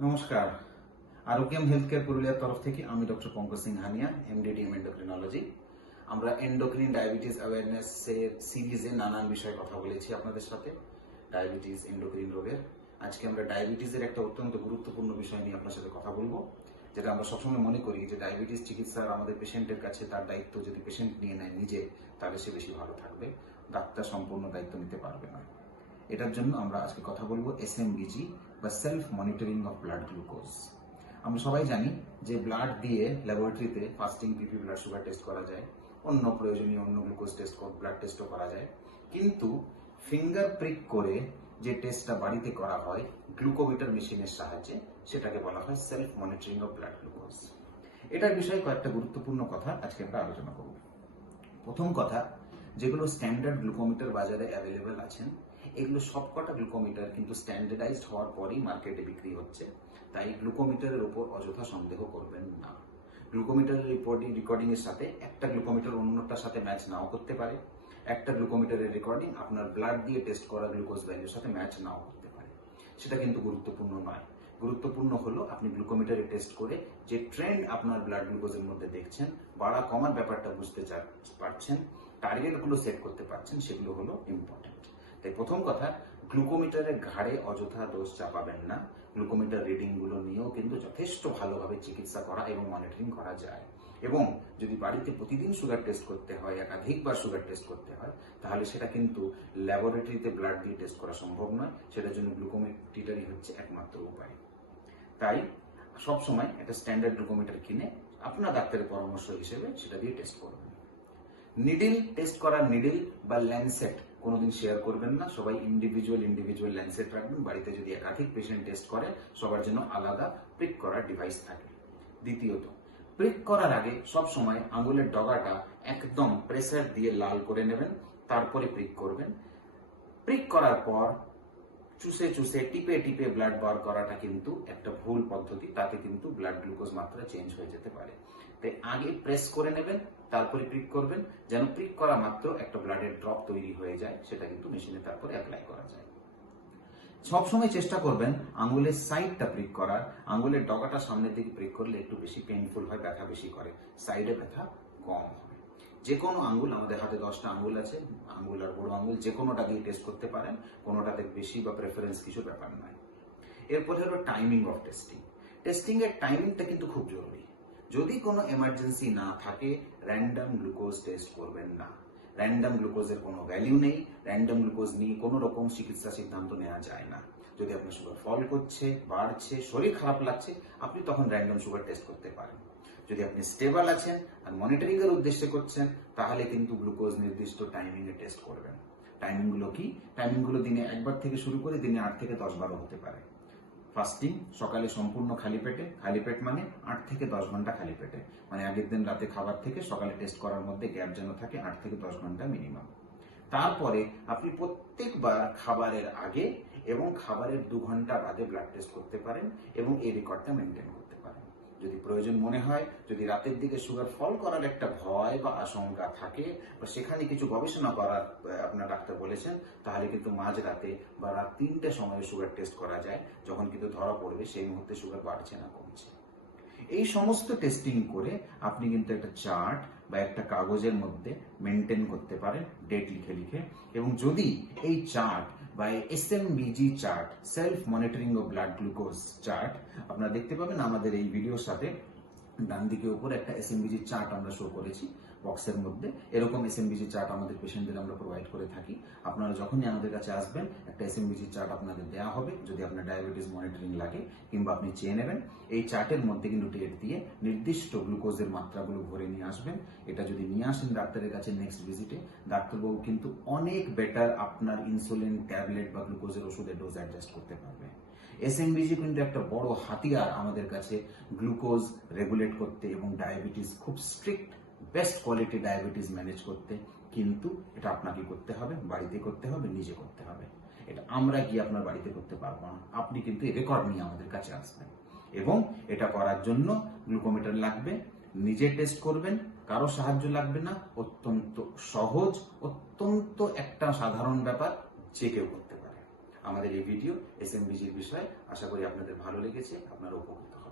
নমস্কার। Arogyam health care পুরুলিয়ার তরফ থেকে আমি doctor Pankaj Singh Haniya, MD DM endocrinology. আমরা এন্ডোক্রিন ডায়াবেটিস অ্যাওয়ারনেস এর সিরিজে নানান বিষয়ে কথা বলেছি আপনাদের সাথে, ডায়াবেটিস এন্ডোক্রিন রোগের। আজকে আমরা ডায়াবেটিসের একটা অত্যন্ত গুরুত্বপূর্ণ বিষয় নিয়ে আপনার সাথে কথা বলবো, যেটা আমরা সবসময় মনে করি যে ডায়াবেটিস চিকিৎসার আমাদের পেশেন্টের কাছে তার দায়িত্ব যদি পেশেন্ট নিয়ে নেয় নিজে, তাহলে সে বেশি ভালো থাকবে, ডাক্তার সম্পূর্ণ দায়িত্ব নিতে পারবে না। এটার জন্য আমরা আজকে কথা বলবো এসএমবিজি বা self monitoring of blood glucose. আমরা সবাই জানি যে ব্লাড দিয়ে ল্যাবরেটরিতে ফাস্টিং পিপি ব্লাড সুগার টেস্ট করা যায়, অন্য প্রয়োজনীয় অন্য গ্লুকোজ টেস্ট ব্লাড টেস্টও করা যায়, কিন্তু ফিঙ্গার প্রিক করে যে টেস্টটা বাড়িতে করা হয় গ্লুকোমিটার মেশিনের সাহায্যে, সেটাকে বলা হয় self monitoring of blood glucose. এটার বিষয়ে কয়েকটা গুরুত্বপূর্ণ কথা আজকে আমরা আলোচনা করব। প্রথম কথা, যেগুলো স্ট্যান্ডার্ড গ্লুকোমিটার বাজারে অ্যাভেলেবেল আছেন, এগুলো সবকটা গ্লুকোমিটার কিন্তু স্ট্যান্ডার্ডাইজড হওয়ার পরই মার্কেটে বিক্রি হচ্ছে, তাই গ্লুকোমিটারের উপর অযথা সন্দেহ করবেন না। গ্লুকোমিটারের রেকর্ডিং এর সাথে একটা গ্লুকোমিটার অন্যটার সাথে ম্যাচ নাও করতে পারে, একটা গ্লুকোমিটারের রেকর্ডিং আপনার ব্লাড দিয়ে টেস্ট করা গ্লুকোজ ভ্যালুর সাথে ম্যাচ নাও করতে পারে। সেটা কিন্তু গুরুত্বপূর্ণ নয়। গুরুত্বপূর্ণ হলো আপনি গ্লুকোমিটারে টেস্ট করে যে ট্রেন্ড আপনার ব্লাড গ্লুকোজের মধ্যে দেখছেন, বাড়া কমার ব্যাপারটা বুঝতে পারছেন, টার্গেটগুলো সেট করতে পারছেন, সেগুলো হলো ইম্পর্টেন্ট। তাই প্রথম কথা, গ্লুকোমিটারের ঘাড়ে অযথা দোষ চাপাবেন না। গ্লুকোমিটার রিডিং গুলো নিয়েও কিন্তু যথেষ্ট ভালোভাবে চিকিৎসা করা এবং মনিটরিং করা যায়। এবং যদি বাড়িতে প্রতিদিন সুগার টেস্ট করতে হয়, একাধিকবার সুগার টেস্ট করতে হয়, তাহলে সেটা কিন্তু ল্যাবরেটরিতে ব্লাড দিয়ে টেস্ট করা সম্ভব নয়। সেটার জন্য গ্লুকোমিটারই হচ্ছে একমাত্র উপায়। তাই সবসময় একটা স্ট্যান্ডার্ড গ্লুকোমিটার কিনে আপনার ডাক্তারের পরামর্শ হিসেবে সেটা দিয়ে টেস্ট করবেন। নিডল টেস্ট করার নিডল বা ল্যান্সেট কোনোদিন শেয়ার করবেন না। সবাই ইন্ডিভিজুয়াল ল্যান্সেট রাখবেন। বাড়িতে যদি একাধিক পেশেন্ট টেস্ট করে, সবার জন্য আলাদা প্রিক করার ডিভাইস থাকে। দ্বিতীয়ত, প্রিক করার আগে সব সময় আঙুলের ডগাটা একদম প্রেসার দিয়ে লাল করে নেবেন, তারপরে প্রিক করবেন। প্রিক করার পর চুষে চুষে টিপে টিপে ব্লাড বার করাটা কিন্তু একটা ভুল পদ্ধতি, তাতে কিন্তু ব্লাড গ্লুকোজ মাত্রা চেঞ্জ হয়ে যেতে পারে। তাই আগে প্রেস করে নেবেন, তারপরে প্রিক করবেন, যেন প্রিক করা মাত্র একটা ব্লাডের ড্রপ তৈরি হয়ে যায়, সেটা কিন্তু মেশিনে তারপরে অ্যাপ্লাই করা যায়। সবসময় চেষ্টা করবেন আঙুলের সাইডটা প্রিক করার। আঙুলের ডগাটা সামনের দিকে প্রিক করলে একটু বেশি পেইনফুল হয়, ব্যথা বেশি করে, সাইডে ব্যথা কম হবে। যে কোনো আঙ্গুল, আমাদের হাতে 10টা আঙ্গুল আছে, আঙ্গুল আর বড় আঙ্গুল যে কোনোটা দিয়ে টেস্ট করতে পারেন, কোনোটাতে বেশি বা প্রেফারেন্স কিছু ব্যাপার নয়। এরপরে হলো টাইমিং অফ টেস্টিং। টেস্টিং এর টাইমিংটা কিন্তু খুব জরুরি। যদি কোনো এমার্জেন্সি না থাকে, র্যান্ডম গ্লুকোজ টেস্ট করবেন না। র্যান্ডম গ্লুকোজের কোনো ভ্যালিউ নেই। র্যান্ডম গ্লুকোজ নিয়ে কোনো রকম চিকিৎসা সিদ্ধান্ত নেওয়া যায় না। যদি আপনার সুগার ফল করছে, বাড়ছে, শরীর খারাপ লাগছে, আপনি তখন র্যান্ডম সুগার টেস্ট করতে পারেন। যদি আপনি স্টেবল আছেন আর মনিটরিং এর উদ্দেশ্যে করছেন, তাহলে কিন্তু গ্লুকোজ নির্দিষ্ট টাইমিং এ টেস্ট করবেন। টাইমিং গুলো কি? টাইমিং গুলো দিনে একবার থেকে শুরু করে দিনে 8 থেকে 10 বারও হতে পারে। ফাস্টিং সকালে সম্পূর্ণ খালি পেটে, খালি পেট মানে 8 থেকে 10 ঘন্টা খালি পেটে, মানে আগের দিন রাতে খাবার থেকে সকালে টেস্ট করার মধ্যে গ্যাপ যেন থাকে 8 থেকে 10 ঘন্টা মিনিমাম। তারপরে আপনি প্রত্যেকবার খাবারের আগে এবং খাবারের 2 ঘন্টা বাদে ব্লাড টেস্ট করতে পারেন এবং এই রেকর্ডটা মেনটেন করতে পারেন। যদি প্রয়োজন মনে হয়, যদি রাতের দিকে সুগার ফল করার একটা ভয় বা আশঙ্কা থাকে, বা সেখানে কিছু গবেষণা করার আপনার ডাক্তার বলেছেন, তাহলে কিন্তু মাঝরাতে বা রাত 3টের সময় সুগার টেস্ট করা যায়, যখন কিন্তু ধরা পড়বে সেই মুহূর্তে সুগার বাড়ছে না কমছে। এই সমস্ত টেস্টিং করে আপনি কিন্তু একটা চার্ট বা একটা কাগজের মধ্যে মেনটেন করতে পারেন, ডেট লিখে লিখে। এবং যদি এই চার্ট বা SMBG chart, self monitoring of blood glucose chart, আপনারা দেখতে পাবেন আমাদের এই ভিডিওর সাথে ডান দিকে উপরে একটা এসএমবিজি চার্ট আমরা শো করেছি বক্সের মধ্যে। এরকম এসএমবিজি চার্ট আমাদের পেশেন্টদের আমরা প্রোভাইড করে থাকি। আপনারা যখনই আমাদের কাছে আসবেন, একটা এসএমবিজি চার্ট আপনাদের দেওয়া হবে, যদি আপনার ডায়াবেটিস মনিটরিং লাগে কিংবা আপনি চেয়ে নেবেন। এই চার্টের মধ্যে কিন্তু ডেট দিয়ে নির্দিষ্ট গ্লুকোজের মাত্রাগুলো ভরে নিয়ে আসবেন। এটা যদি নিয়ে আসেন ডাক্তারের কাছে নেক্সট ভিজিটে, ডাক্তারবাবু কিন্তু অনেক বেটার আপনার ইনসুলিন ট্যাবলেট বা গ্লুকোজের ওষুধের ডোজ অ্যাডজাস্ট করতে পারবে। এসএমবিজি কিন্তু একটা বড় হাতিয়ার আমাদের কাছে গ্লুকোজ রেগুলেট করতে এবং ডায়াবেটিস খুব strict best quality diabetes manage করতে। কিন্তু এটা আপনাকে করতে হবে, বাড়িতে করতে হবে, নিজে করতে হবে। এটা আমরা গিয়ে আপনার বাড়িতে করতে পারবো না। আপনি কিন্তু রেকর্ড নিয়ে আমাদের কাছে আসবেন এবং এটা করার জন্য গ্লুকোমিটার লাগবে, নিজে টেস্ট করবেন, কারো সাহায্য লাগবে না। অত্যন্ত সহজ, অত্যন্ত একটা সাধারণ ব্যাপার, যে কেউ করতে পারে। আমাদের এই ভিডিও এসএমবিজির বিষয়। আশা করি আপনাদের ভালো লেগেছে, আপনারা উপকৃত হন।